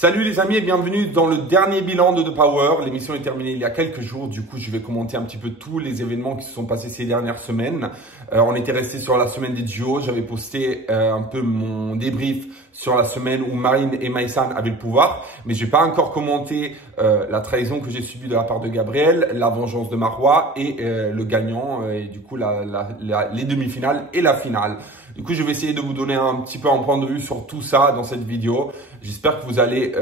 Salut les amis et bienvenue dans le dernier bilan de The Power. L'émission est terminée il y a quelques jours, du coup je vais commenter un petit peu tous les événements qui se sont passés ces dernières semaines. On était resté sur la semaine des duos, j'avais posté un peu mon débrief sur la semaine où Marine et Maïsan avaient le pouvoir, mais j'ai pas encore commenté la trahison que j'ai subie de la part de Gabriel, la vengeance de Marwa et le gagnant, et du coup les demi-finales et la finale. Du coup, je vais essayer de vous donner un petit peu un point de vue sur tout ça dans cette vidéo. J'espère que vous allez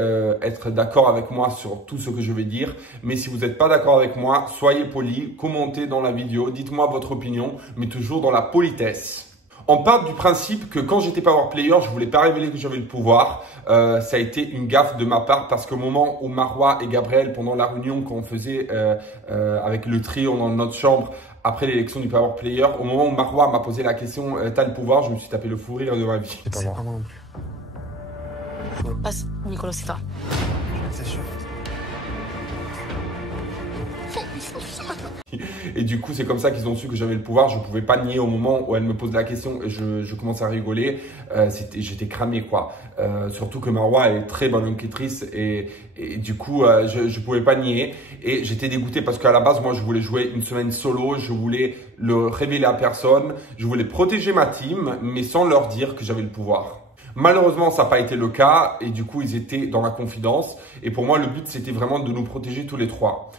être d'accord avec moi sur tout ce que je vais dire. Mais si vous n'êtes pas d'accord avec moi, soyez poli, commentez dans la vidéo, dites-moi votre opinion, mais toujours dans la politesse. On part du principe que quand j'étais Power Player, je voulais pas révéler que j'avais le pouvoir. Ça a été une gaffe de ma part parce qu'au moment où Marwa et Gabriel, pendant la réunion qu'on faisait avec le trio dans notre chambre, après l'élection du Power Player, au moment où Marwa m'a posé la question « T'as le pouvoir ?» je me suis tapé le fou rire de ma vie. C'est pas moi non plus. Passe, Nicolas, c'est toi. C'est sûr. Et du coup, c'est comme ça qu'ils ont su que j'avais le pouvoir. Je ne pouvais pas nier au moment où elle me pose la question et je commence à rigoler. J'étais cramé, quoi. Surtout que Marwa est très bonne enquêtrice et du coup, je ne pouvais pas nier. Et j'étais dégoûté parce qu'à la base, moi, je voulais jouer une semaine solo. Je voulais le révéler à personne. Je voulais protéger ma team, mais sans leur dire que j'avais le pouvoir. Malheureusement, ça n'a pas été le cas et du coup, ils étaient dans la confidence. Et pour moi, le but, c'était vraiment de nous protéger tous les trois.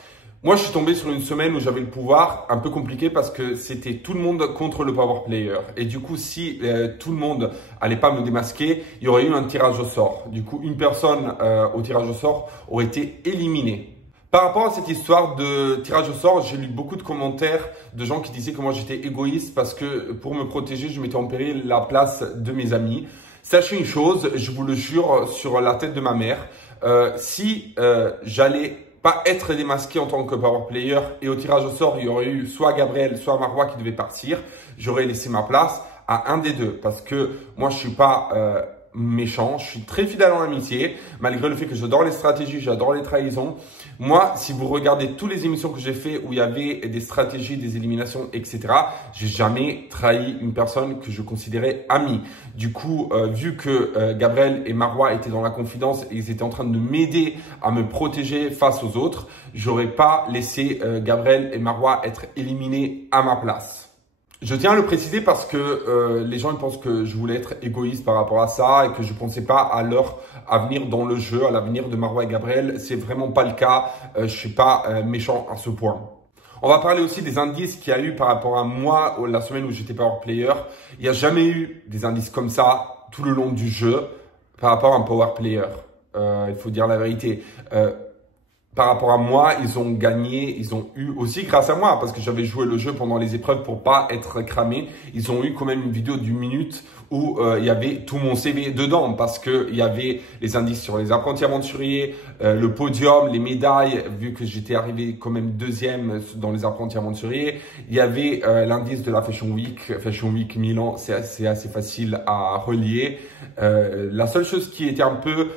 Moi, je suis tombé sur une semaine où j'avais le pouvoir, un peu compliqué parce que c'était tout le monde contre le Power Player. Et du coup, si tout le monde allait pas me démasquer, il y aurait eu un tirage au sort. Du coup, une personne au tirage au sort aurait été éliminée. Par rapport à cette histoire de tirage au sort, j'ai lu beaucoup de commentaires de gens qui disaient que moi, j'étais égoïste parce que pour me protéger, je mettais en péril la place de mes amis. Sachez une chose, je vous le jure sur la tête de ma mère, si j'allais pas être démasqué en tant que power player et au tirage au sort, il y aurait eu soit Gabriel, soit Marwa qui devait partir, j'aurais laissé ma place à un des deux parce que moi, je suis pas méchant, je suis très fidèle en amitié, malgré le fait que j'adore les stratégies, j'adore les trahisons. Moi, si vous regardez toutes les émissions que j'ai fait où il y avait des stratégies, des éliminations, etc., j'ai jamais trahi une personne que je considérais amie. Du coup, vu que Gabriel et Marwa étaient dans la confidence et ils étaient en train de m'aider à me protéger face aux autres, j'aurais pas laissé Gabriel et Marwa être éliminés à ma place. Je tiens à le préciser parce que les gens ils pensent que je voulais être égoïste par rapport à ça et que je pensais pas à leur avenir dans le jeu, à l'avenir de Marwa et Gabriel. C'est vraiment pas le cas. Je suis pas méchant à ce point. On va parler aussi des indices qu'il y a eu par rapport à moi la semaine où j'étais Power Player. Il n'y a jamais eu des indices comme ça tout le long du jeu par rapport à un Power Player. Il faut dire la vérité. Par rapport à moi, ils ont gagné, ils ont eu aussi grâce à moi parce que j'avais joué le jeu pendant les épreuves pour pas être cramé. Ils ont eu quand même une vidéo d'une minute où il y avait tout mon CV dedans parce que il y avait les indices sur les apprentis aventuriers, le podium, les médailles vu que j'étais arrivé quand même deuxième dans les apprentis aventuriers. Il y avait l'indice de la Fashion Week Milan, c'est assez facile à relier. La seule chose qui était un peu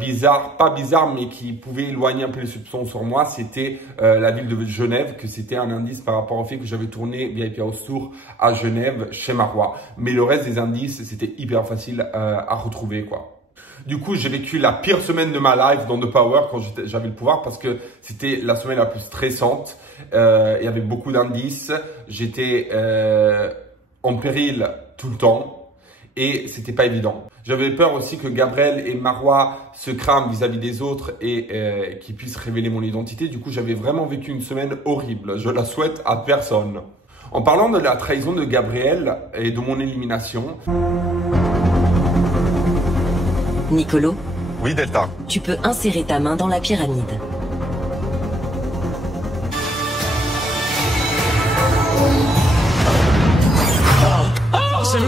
bizarre, pas bizarre, mais qui pouvait éloigner un peu les soupçons sur moi, c'était la ville de Genève, que c'était un indice par rapport au fait que j'avais tourné VIP House Tour à Genève chez Marwa. Mais le reste des indices, c'était hyper facile à retrouver, quoi. Du coup, j'ai vécu la pire semaine de ma life dans The Power quand j'avais le pouvoir parce que c'était la semaine la plus stressante. Il y avait beaucoup d'indices. J'étais en péril tout le temps. Et c'était pas évident. J'avais peur aussi que Gabriel et Marwa se crament vis-à-vis des autres et qu'ils puissent révéler mon identité. Du coup, j'avais vraiment vécu une semaine horrible. Je la souhaite à personne. En parlant de la trahison de Gabriel et de mon élimination... Nicolo, Oui, Delta. tu peux insérer ta main dans la pyramide. C'est lui.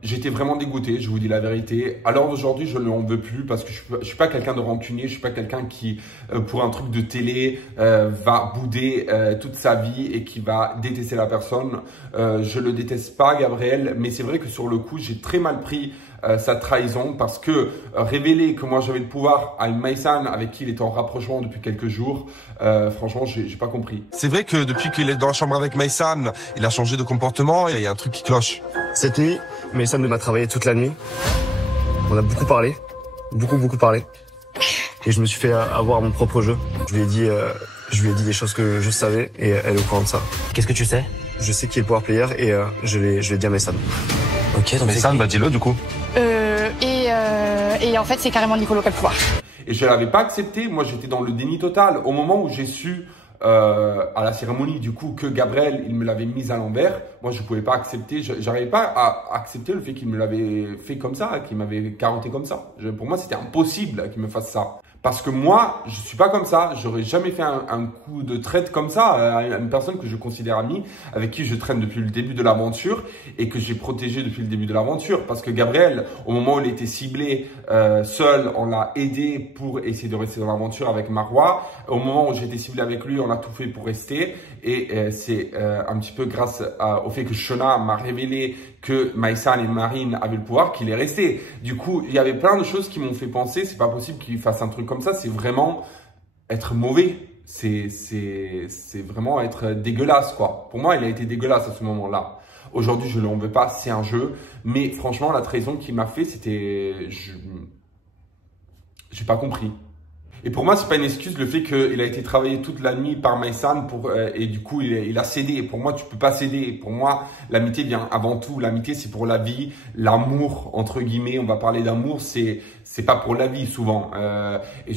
J'étais vraiment dégoûté, je vous dis la vérité. Alors aujourd'hui, je ne l'en veux plus parce que je suis pas quelqu'un de rancunier, je suis pas quelqu'un qui, pour un truc de télé, va bouder toute sa vie et qui va détester la personne. Je le déteste pas, Gabriel, mais c'est vrai que sur le coup, j'ai très mal pris sa trahison parce que révéler que moi j'avais le pouvoir à une Maïsan avec qui il était en rapprochement depuis quelques jours, franchement, j'ai pas compris. C'est vrai que depuis qu'il est dans la chambre avec Maïsan, il a changé de comportement et il y a un truc qui cloche. Cette nuit, Mais ça m'a travaillé toute la nuit. On a beaucoup parlé. Beaucoup parlé. Et je me suis fait avoir mon propre jeu. Je lui ai dit des choses que je savais et elle est au courant de ça. Qu'est-ce que tu sais? Je sais qui est le power player et je l'ai dit à Maïsan. Ok, donc Mais ça, bah dis-le du coup. Et en fait, c'est carrément Nicolo qui a le pouvoir. Et je l'avais pas accepté. Moi, j'étais dans le déni total. Au moment où j'ai su à la cérémonie, du coup, que Gabriel, il me l'avait mise à l'envers, moi, je pouvais pas accepter. J'arrivais pas à accepter le fait qu'il me l'avait fait comme ça, qu'il m'avait carotté comme ça. Pour moi, c'était impossible qu'il me fasse ça. Parce que moi, je suis pas comme ça. J'aurais jamais fait un coup de traite comme ça à une personne que je considère amie, avec qui je traîne depuis le début de l'aventure et que j'ai protégé depuis le début de l'aventure. Parce que Gabriel, au moment où il était ciblé seul, on l'a aidé pour essayer de rester dans l'aventure avec Marwa. Au moment où j'étais ciblé avec lui, on a tout fait pour rester. Et c'est un petit peu grâce au fait que Shona m'a révélé que Maïsan et Marine avaient le pouvoir qu'il est resté. Du coup, il y avait plein de choses qui m'ont fait penser, c'est pas possible qu'il fasse un truc comme ça, c'est vraiment être mauvais. C'est vraiment être dégueulasse, quoi. Pour moi, il a été dégueulasse à ce moment-là. Aujourd'hui, je ne l'en veux pas, c'est un jeu. Mais franchement, la trahison qu'il m'a fait, c'était... J'ai pas compris. Et pour moi, c'est pas une excuse le fait qu'il a été travaillé toute la nuit par Maïsan et du coup, il a cédé. Pour moi, tu peux pas céder. Pour moi, l'amitié vient avant tout. L'amitié, c'est pour la vie. L'amour, entre guillemets, on va parler d'amour, c'est pas pour la vie souvent. Et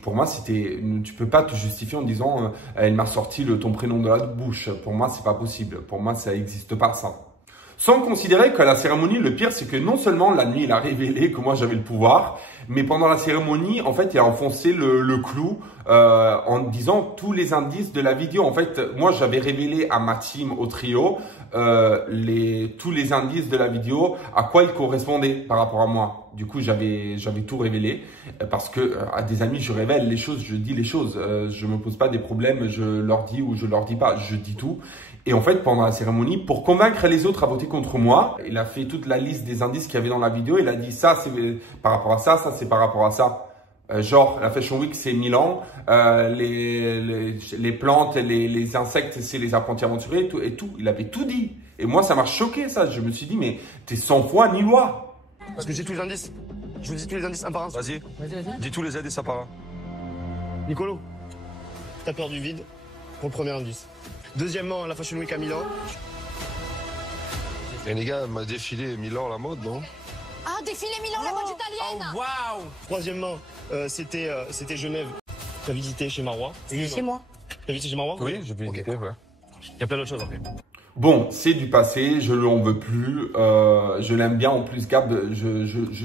pour moi, tu peux pas te justifier en disant, elle m'a sorti ton prénom de la bouche. Pour moi, c'est pas possible. Pour moi, ça existe pas ça. Sans considérer qu'à la cérémonie, le pire, c'est que non seulement la nuit, il a révélé que moi j'avais le pouvoir, mais pendant la cérémonie, en fait, il a enfoncé le clou en disant tous les indices de la vidéo. En fait, moi, j'avais révélé à ma team, au trio, tous les indices de la vidéo, à quoi ils correspondaient par rapport à moi. Du coup, j'avais tout révélé parce que à des amis, je révèle les choses, je dis les choses. Je me pose pas des problèmes, je leur dis ou je leur dis pas, je dis tout. Et en fait, pendant la cérémonie, pour convaincre les autres à voter contre moi, il a fait toute la liste des indices qu'il y avait dans la vidéo. Il a dit ça, c'est par rapport à ça, ça c'est par rapport à ça. Genre, la Fashion Week, c'est Milan, les plantes, les insectes, c'est les apprentis aventuriers et tout. Il avait tout dit. Et moi, ça m'a choqué, ça. Je me suis dit, mais t'es sans foi ni loi. Parce que j'ai tous les indices. Je vous dis tous les indices un par un. Vas-y. Dis tous les indices un par un. Nicolo, t'as peur du vide pour le premier indice. Deuxièmement, la Fashion Week à Milan. Et les gars, elle m'a défilé Milan la mode, non? Ah, défilé Milan, la mode italienne. Waouh! Troisièmement, c'était Genève. T'as visité chez Marwa. Chez moi. T'as visité chez Marwa? Oui, j'ai visité, ouais. Il y a plein d'autres choses après. Bon, c'est du passé, je ne l'en veux plus, je l'aime bien. En plus, Gab,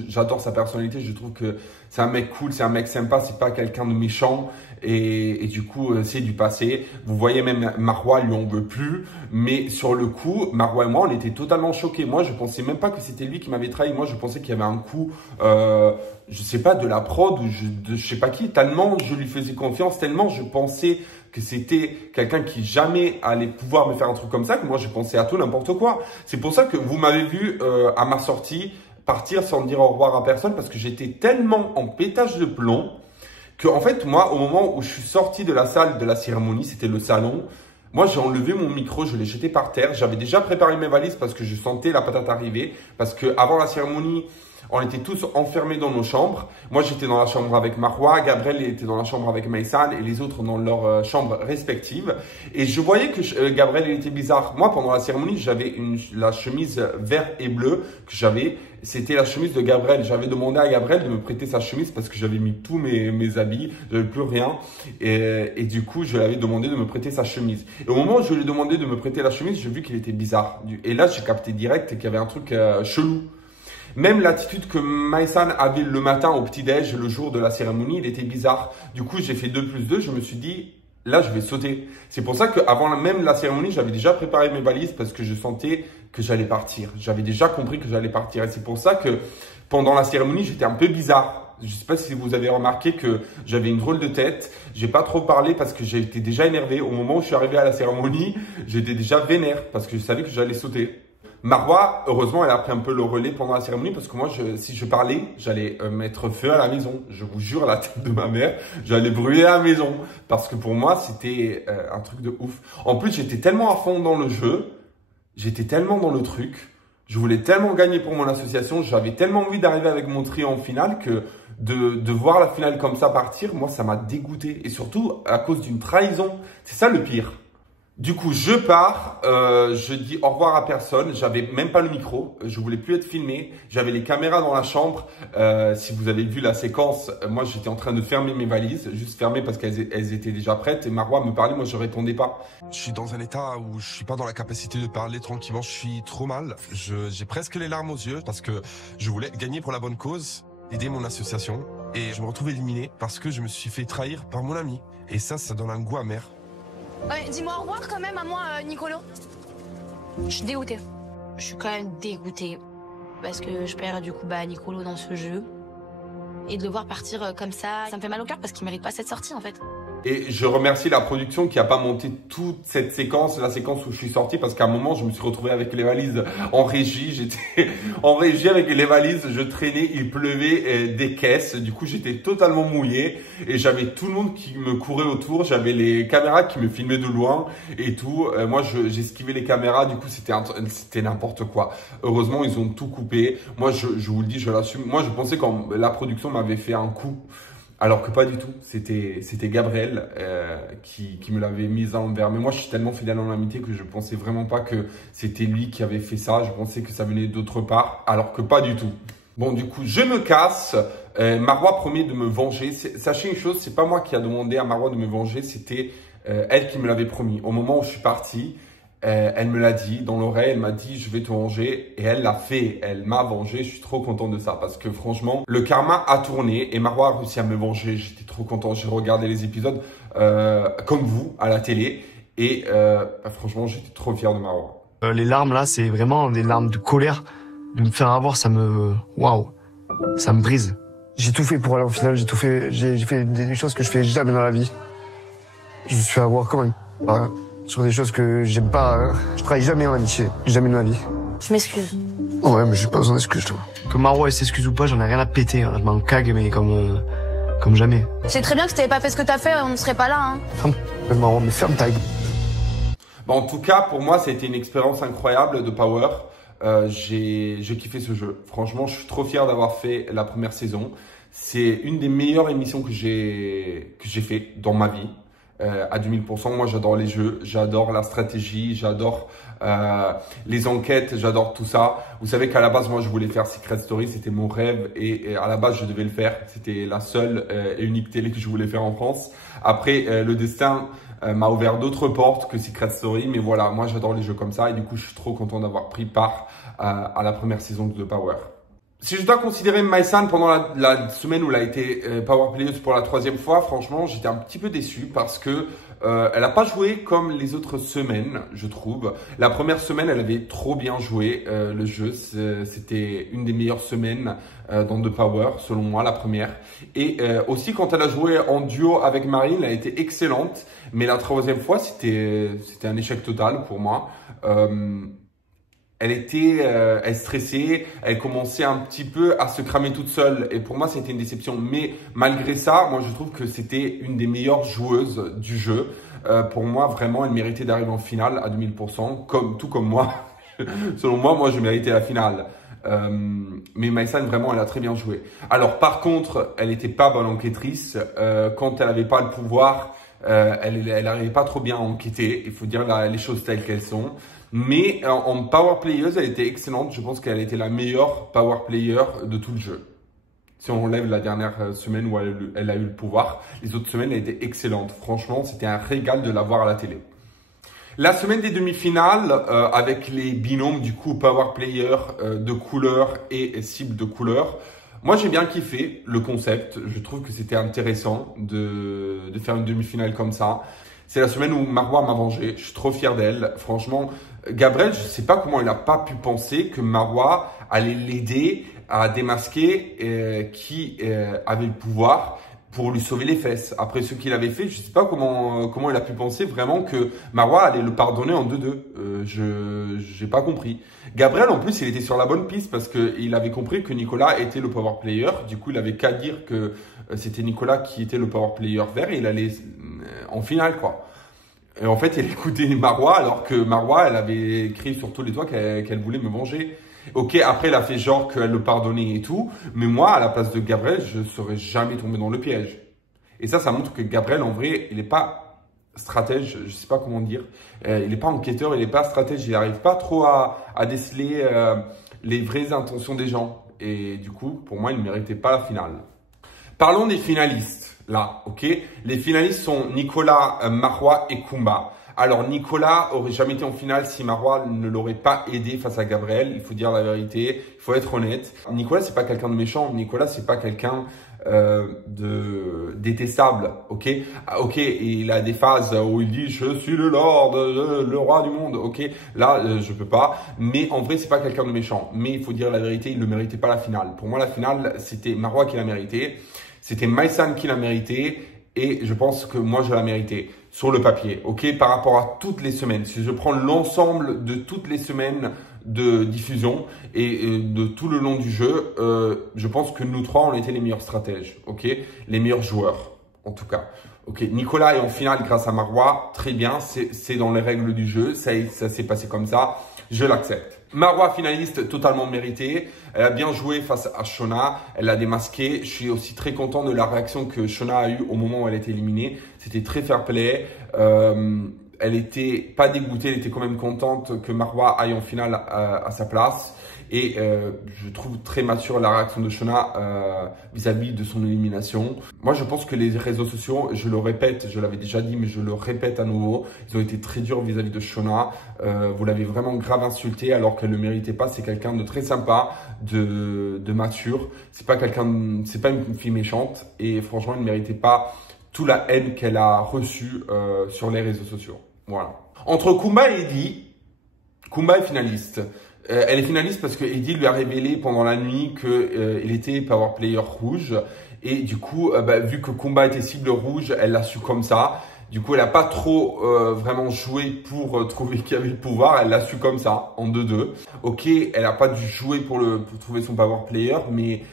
j'adore sa personnalité, je trouve que c'est un mec cool, c'est un mec sympa, c'est pas quelqu'un de méchant. Et du coup, c'est du passé. Vous voyez, même Marwa, lui, on veut plus. Mais sur le coup, Marwa et moi, on était totalement choqués. Moi, je pensais même pas que c'était lui qui m'avait trahi. Moi, je pensais qu'il y avait un coup, je sais pas, de la prod ou je sais pas qui. Tellement je lui faisais confiance, tellement je pensais que c'était quelqu'un qui jamais allait pouvoir me faire un truc comme ça, que moi, je pensais à tout, n'importe quoi. C'est pour ça que vous m'avez vu à ma sortie partir sans me dire au revoir à personne, parce que j'étais tellement en pétage de plomb que, en fait, moi, au moment où je suis sorti de la salle de la cérémonie, c'était le salon, moi, j'ai enlevé mon micro, je l'ai jeté par terre. J'avais déjà préparé mes valises parce que je sentais la patate arriver. Parce que avant la cérémonie, on était tous enfermés dans nos chambres. Moi, j'étais dans la chambre avec Marwa, Gabriel était dans la chambre avec Maïsan et les autres dans leurs chambres respectives. Et je voyais que Gabriel, il était bizarre. Moi, pendant la cérémonie, j'avais la chemise vert et bleu que j'avais. C'était la chemise de Gabriel. J'avais demandé à Gabriel de me prêter sa chemise parce que j'avais mis tous mes habits. J'avais plus rien. Et du coup, je lui avais demandé de me prêter sa chemise. Et au moment où je lui ai demandé de me prêter la chemise, j'ai vu qu'il était bizarre. Et là, j'ai capté direct qu'il y avait un truc chelou. Même l'attitude que Maïsan avait le matin au petit-déj, le jour de la cérémonie, il était bizarre. Du coup, j'ai fait 2 plus 2. Je me suis dit, là, je vais sauter. C'est pour ça qu'avant même la cérémonie, j'avais déjà préparé mes valises parce que je sentais que j'allais partir. J'avais déjà compris que j'allais partir. Et c'est pour ça que pendant la cérémonie, j'étais un peu bizarre. Je ne sais pas si vous avez remarqué que j'avais une drôle de tête. J'ai pas trop parlé parce que j'étais déjà énervé. Au moment où je suis arrivé à la cérémonie, j'étais déjà vénère parce que je savais que j'allais sauter. Marwa, heureusement, elle a pris un peu le relais pendant la cérémonie parce que moi, si je parlais, j'allais mettre feu à la maison. Je vous jure, à la tête de ma mère, j'allais brûler la maison parce que pour moi, c'était un truc de ouf. En plus, j'étais tellement à fond dans le jeu, j'étais tellement dans le truc Je voulais tellement gagner pour mon association, j'avais tellement envie d'arriver avec mon trio en finale que de voir la finale comme ça partir, moi, ça m'a dégoûté. Et surtout, à cause d'une trahison. C'est ça le pire. Du coup, je pars, je dis au revoir à personne. J'avais même pas le micro, je voulais plus être filmé. J'avais les caméras dans la chambre. Si vous avez vu la séquence, moi, j'étais en train de fermer mes valises, juste fermer parce qu'elles étaient déjà prêtes. Et Marois me parlait, moi, je répondais pas. Je suis dans un état où je suis pas dans la capacité de parler tranquillement. Je suis trop mal. J'ai presque les larmes aux yeux parce que je voulais gagner pour la bonne cause, aider mon association. Et je me retrouve éliminé parce que je me suis fait trahir par mon ami. Et ça donne un goût amer. Ouais, dis-moi au revoir quand même à moi, Nicolo. Je suis dégoûtée. Je suis quand même dégoûtée. Parce que je perds du coup Nicolo dans ce jeu. Et de le voir partir comme ça me fait mal au cœur parce qu'il mérite pas cette sortie en fait. Et je remercie la production qui a pas monté toute cette séquence, la séquence où je suis sorti, parce qu'à un moment, je me suis retrouvé avec les valises en régie. J'étais en régie avec les valises, je traînais, il pleuvait des caisses. Du coup, j'étais totalement mouillé et j'avais tout le monde qui me courait autour. J'avais les caméras qui me filmaient de loin et tout. Moi, j'esquivais les caméras. Du coup, c'était n'importe quoi. Heureusement, ils ont tout coupé. Moi, je vous le dis, je l'assume. Moi, je pensais quand la production m'avait fait un coup. Alors que pas du tout, c'était Gabriel qui me l'avait mise envers. Mais moi, je suis tellement fidèle en amitié que je pensais vraiment pas que c'était lui qui avait fait ça. Je pensais que ça venait d'autre part, alors que pas du tout. Bon, du coup, je me casse. Marois promet de me venger. Sachez une chose, c'est pas moi qui a demandé à Marois de me venger, c'était elle qui me l'avait promis. Au moment où je suis parti, elle me l'a dit dans l'oreille, elle m'a dit je vais te venger et elle l'a fait, elle m'a vengé, je suis trop content de ça parce que franchement le karma a tourné et Marois a réussi à me venger, j'étais trop content, j'ai regardé les épisodes comme vous à la télé et franchement j'étais trop fier de Marois. Les larmes là, c'est vraiment des larmes de colère, de me faire avoir, ça me... Waouh, ça me brise. J'ai tout fait pour aller au final, j'ai fait des choses que je fais jamais dans la vie. Je me suis fait avoir quand même. Voilà. Sur des choses que j'aime pas. Hein. Je travaille jamais en amitié, jamais de ma vie. Je m'excuse. Ouais, mais j'ai pas besoin d'excuses, toi. Que Marois s'excuse ou pas, j'en ai rien à péter. Hein. Je m'en cague, mais comme jamais. C'est très bien que si t'avais pas fait ce que t'as fait, on ne serait pas là. Hein. Ferme, Marois, mais ferme ta gueule. Bon, en tout cas, pour moi, ça a été une expérience incroyable de Power. J'ai kiffé ce jeu. Franchement, je suis trop fier d'avoir fait la première saison. C'est une des meilleures émissions que j'ai fait dans ma vie. À 2000%, moi j'adore les jeux, j'adore la stratégie, j'adore les enquêtes, j'adore tout ça. Vous savez qu'à la base, moi je voulais faire Secret Story, c'était mon rêve et à la base je devais le faire. C'était la seule et unique télé que je voulais faire en France. Après, le destin m'a ouvert d'autres portes que Secret Story, mais voilà, moi j'adore les jeux comme ça et du coup je suis trop content d'avoir pris part à la première saison de Power. Si je dois considérer Maïsan pendant la semaine où elle a été Power Playeuse pour la 3e fois, franchement, j'étais un petit peu déçu parce que elle n'a pas joué comme les autres semaines, je trouve. La première semaine, elle avait trop bien joué le jeu. C'était une des meilleures semaines dans The Power, selon moi, la première. Et aussi, quand elle a joué en duo avec Marine, elle a été excellente. Mais la 3e fois, c'était un échec total pour moi. Elle stressait, elle commençait un petit peu à se cramer toute seule et pour moi c'était une déception. Mais malgré ça, moi je trouve que c'était une des meilleures joueuses du jeu. Pour moi vraiment elle méritait d'arriver en finale à 2000%, tout comme moi. Selon moi je méritais la finale. Mais Maïsan vraiment elle a très bien joué. Alors par contre elle n'était pas bonne enquêtrice. Quand elle n'avait pas le pouvoir, elle n'arrivait pas trop bien à enquêter. Il faut dire les choses telles qu'elles sont. Mais en power playeuse, elle était excellente. Je pense qu'elle était la meilleure power player de tout le jeu. Si on enlève la dernière semaine où elle a eu le pouvoir, les autres semaines, elle était excellente. Franchement, c'était un régal de la voir à la télé. La semaine des demi-finales, avec les binômes du coup power player de couleur et cible de couleur, moi j'ai bien kiffé le concept. Je trouve que c'était intéressant de faire une demi-finale comme ça. C'est la semaine où Marois m'a vengé. Je suis trop fier d'elle. Franchement, Gabriel, je ne sais pas comment il n'a pas pu penser que Marois allait l'aider à démasquer qui avait le pouvoir pour lui sauver les fesses. Après ce qu'il avait fait, je ne sais pas comment il a pu penser vraiment que Marois allait le pardonner en 2-2. Je n'ai pas compris. Gabriel, en plus, il était sur la bonne piste parce qu'il avait compris que Nicolas était le power player. Du coup, il avait qu'à dire que c'était Nicolas qui était le power player vert et il allait en finale, quoi. Et en fait, elle écoutait Marois alors que Marois, elle avait écrit sur tous les toits qu'elle voulait me venger. Ok, après, elle a fait genre qu'elle le pardonnait et tout. Mais moi, à la place de Gabriel, je ne serais jamais tombé dans le piège. Et ça montre que Gabriel, en vrai, il n'est pas stratège, je sais pas comment dire. Il n'est pas enquêteur, il n'est pas stratège. Il n'arrive pas trop à déceler les vraies intentions des gens. Et du coup, pour moi, il ne méritait pas la finale. Parlons des finalistes, là, ok? Les finalistes sont Nicolas, Marois et Kumba. Alors, Nicolas aurait jamais été en finale si Marois ne l'aurait pas aidé face à Gabriel. Il faut dire la vérité, il faut être honnête. Nicolas, c'est pas quelqu'un de méchant. Nicolas, c'est pas quelqu'un de détestable, ok? Ok, il a des phases où il dit « Je suis le Lord, le roi du monde », ok? Là, je peux pas. Mais en vrai, c'est pas quelqu'un de méchant. Mais il faut dire la vérité, il ne méritait pas la finale. Pour moi, la finale, c'était Marois qui l'a mérité. C'était Maïsan qui l'a mérité. Et je pense que moi, je la méritais sur le papier, ok? Par rapport à toutes les semaines. Si je prends l'ensemble de toutes les semaines de diffusion et de tout le long du jeu, je pense que nous trois, on était les meilleurs stratèges, ok? Les meilleurs joueurs, en tout cas. Ok, Nicolas est en finale grâce à Marois, très bien, c'est dans les règles du jeu, ça s'est passé comme ça, je l'accepte. Marois finaliste totalement mérité, elle a bien joué face à Shona, elle l'a démasqué. Je suis aussi très content de la réaction que Shona a eue au moment où elle était éliminée. C'était très fair play. Elle était pas dégoûtée, elle était quand même contente que Marois aille en finale à sa place. Et je trouve très mature la réaction de Shona vis-à-vis de son élimination. Moi, je pense que les réseaux sociaux, je le répète, je l'avais déjà dit, mais je le répète à nouveau, ils ont été très durs vis-à-vis de Shona. Vous l'avez vraiment grave insulté alors qu'elle ne le méritait pas. C'est quelqu'un de très sympa, de mature. C'est pas une fille méchante. Et franchement, elle ne méritait pas toute la haine qu'elle a reçue sur les réseaux sociaux. Voilà. Entre Kumba et Eddie, Kumba est finaliste. Elle est finaliste parce que Eddie lui a révélé pendant la nuit qu'il était power player rouge. Et du coup, vu que Kumba était cible rouge, elle l'a su comme ça. Du coup, elle n'a pas trop vraiment joué pour trouver qui avait le pouvoir. Elle l'a su comme ça, en 2-2. Ok, elle n'a pas dû jouer pour trouver son power player, mais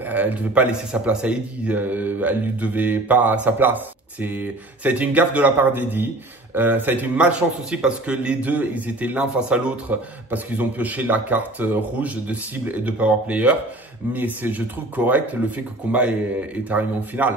elle ne devait pas laisser sa place à Eddie. Elle lui devait pas sa place. Ça a été une gaffe de la part d'Eddie. Ça a été une malchance aussi parce que les deux, ils étaient l'un face à l'autre parce qu'ils ont pioché la carte rouge de cible et de power player. Mais je trouve correct le fait que Kumba est arrivé en finale.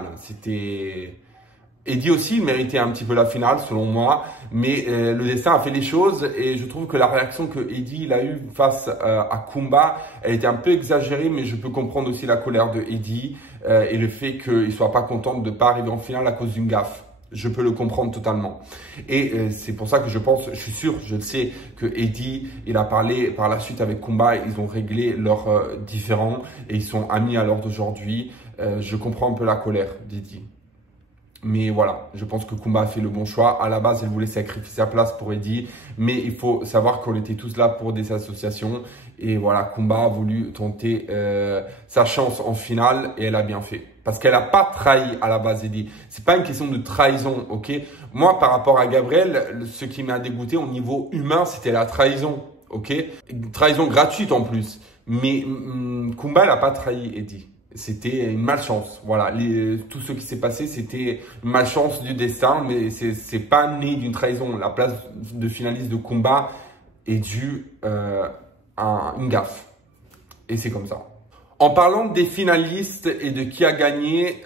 Eddie aussi, il méritait un petit peu la finale selon moi. Mais le destin a fait les choses et je trouve que la réaction que Eddie il a eue face à Kumba, elle était un peu exagérée. Mais je peux comprendre aussi la colère de Eddie et le fait qu'il ne soit pas content de ne pas arriver en finale à cause d'une gaffe. Je peux le comprendre totalement. Et c'est pour ça que je suis sûr, je le sais, que Eddie, il a parlé par la suite avec Kumba, ils ont réglé leurs différends et ils sont amis à l'heure d'aujourd'hui. Je comprends un peu la colère d'Eddie. Mais voilà, je pense que Kumba a fait le bon choix. À la base, elle voulait sacrifier sa place pour Eddie. Mais il faut savoir qu'on était tous là pour des associations. Et voilà, Kumba a voulu tenter sa chance en finale et elle a bien fait. Parce qu'elle n'a pas trahi à la base Eddie. C'est pas une question de trahison, ok? Moi, par rapport à Gabriel, ce qui m'a dégoûté au niveau humain, c'était la trahison, ok? Une trahison gratuite en plus. Mais Kumba, elle n'a pas trahi Eddie. C'était une malchance. Voilà, tout ce qui s'est passé, c'était une malchance du destin, mais c'est pas né d'une trahison. La place de finaliste de Kumba est due à une gaffe. Et c'est comme ça. En parlant des finalistes et de qui a gagné,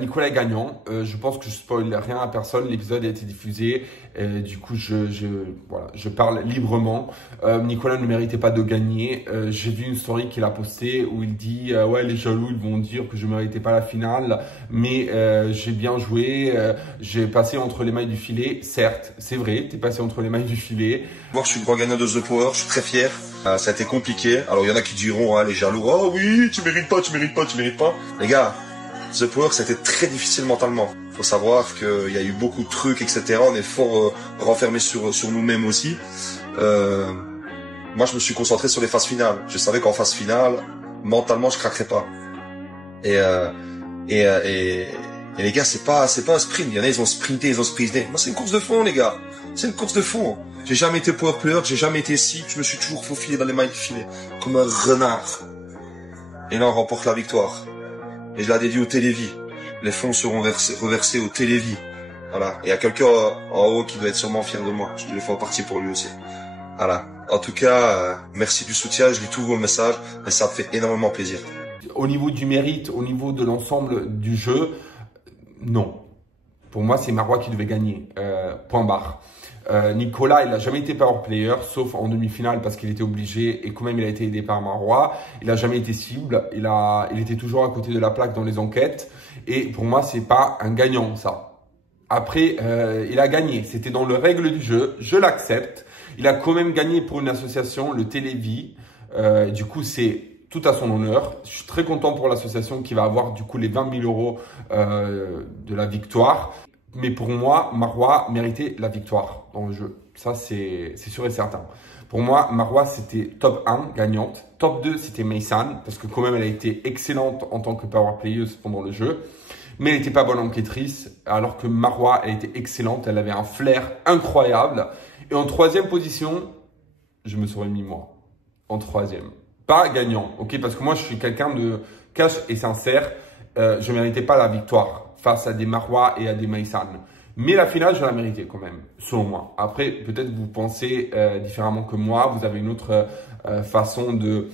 Nicolas est gagnant. Je pense que je spoil rien à personne. L'épisode a été diffusé. Du coup, je parle librement. Nicolas ne méritait pas de gagner. J'ai vu une story qu'il a postée où il dit ouais, les jaloux ils vont dire que je méritais pas la finale, mais j'ai bien joué. J'ai passé entre les mailles du filet. Certes, c'est vrai, t'es passé entre les mailles du filet. Moi, je suis le grand gagnant de The Power. Je suis très fier. Ça a été compliqué. Alors, il y en a qui diront, les jaloux, oh oui, tu mérites pas. Les gars, The Power, ça a été très difficile mentalement. Faut savoir qu'il y a eu beaucoup de trucs, etc. On est fort renfermés sur nous-mêmes aussi. Moi, je me suis concentré sur les phases finales. Je savais qu'en phase finale, mentalement, je craquerais pas. Et les gars, c'est pas un sprint. Il y en a, ils ont sprinté. Moi, c'est une course de fond, les gars. C'est une course de fond. J'ai jamais été power player, j'ai jamais été cible, je me suis toujours faufilé dans les mailles du filet, comme un renard. Et là, on remporte la victoire. Et je la dédie au Télévis. Les fonds seront reversés au Télévis. Voilà. Et il y a quelqu'un en haut qui doit être sûrement fier de moi. Je le fais en partie pour lui aussi. Voilà. En tout cas, merci du soutien, je lis tous vos messages et ça me fait énormément plaisir. Au niveau du mérite, au niveau de l'ensemble du jeu, non. Pour moi, c'est Marois qui devait gagner. Point barre. Nicolas, il n'a jamais été power player, sauf en demi-finale parce qu'il était obligé et quand même il a été aidé par Marois. Il n'a jamais été cible, il était toujours à côté de la plaque dans les enquêtes. Et pour moi, c'est pas un gagnant ça. Après, il a gagné, c'était dans les règles du jeu, je l'accepte. Il a quand même gagné pour une association, le Télévis. Du coup, c'est tout à son honneur. Je suis très content pour l'association qui va avoir du coup les 20 000 euros de la victoire. Mais pour moi, Marois méritait la victoire dans le jeu. Ça, c'est sûr et certain. Pour moi, Marois, c'était top 1, gagnante. Top 2, c'était Maysan, parce que quand même, elle a été excellente en tant que power playeuse pendant le jeu. Mais elle n'était pas bonne enquêtrice, alors que Marois, elle était excellente. Elle avait un flair incroyable. Et en troisième position, je me serais mis moi. En troisième. Pas gagnant, ok? Parce que moi, je suis quelqu'un de cash et sincère. Je ne méritais pas la victoire face à des Marois et à des Maysan. Mais la finale, je la méritais quand même, selon moi. Après, peut-être vous pensez différemment que moi. Vous avez une autre façon de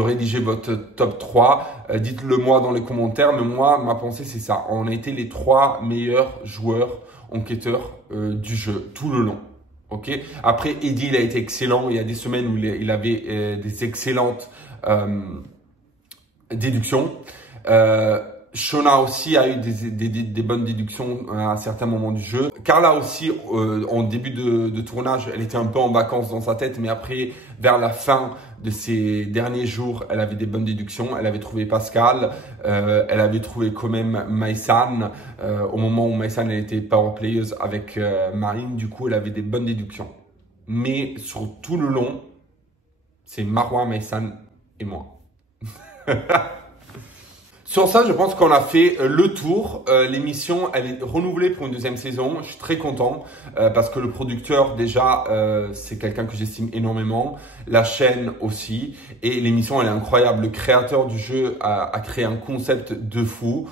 rédiger votre top 3. Dites-le moi dans les commentaires. Mais moi, ma pensée, c'est ça. On a été les 3 meilleurs joueurs enquêteurs du jeu, tout le long. Okay. Après, Eddie, il a été excellent. Il y a des semaines où il avait des excellentes déductions. Shona aussi a eu des bonnes déductions à un certain moment du jeu. Carla aussi, en début de tournage, elle était un peu en vacances dans sa tête, mais après, vers la fin de ces derniers jours, elle avait des bonnes déductions. Elle avait trouvé Pascal, elle avait trouvé quand même Maysan. Au moment où Maysan elle était power playeuse avec Marine, du coup, elle avait des bonnes déductions. Mais sur tout le long, c'est Marois, Maysan et moi. Sur ça, je pense qu'on a fait le tour. L'émission, elle est renouvelée pour une deuxième saison. Je suis très content parce que le producteur, déjà, c'est quelqu'un que j'estime énormément. La chaîne aussi. Et l'émission, elle est incroyable. Le créateur du jeu a créé un concept de fou.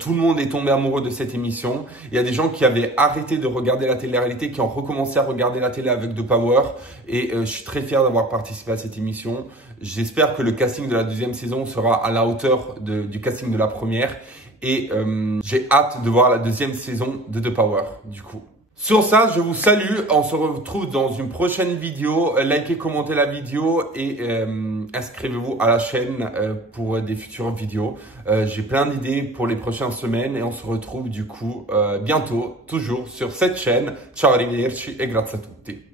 Tout le monde est tombé amoureux de cette émission. Il y a des gens qui avaient arrêté de regarder la télé-réalité, qui ont recommencé à regarder la télé avec The Power. Et je suis très fier d'avoir participé à cette émission. J'espère que le casting de la deuxième saison sera à la hauteur du casting de la première. Et j'ai hâte de voir la deuxième saison de The Power, du coup. Sur ça, je vous salue. On se retrouve dans une prochaine vidéo. Likez, commentez la vidéo et inscrivez-vous à la chaîne pour des futures vidéos. J'ai plein d'idées pour les prochaines semaines et on se retrouve du coup bientôt, toujours sur cette chaîne. Ciao, arrivederci et grazie a tutti.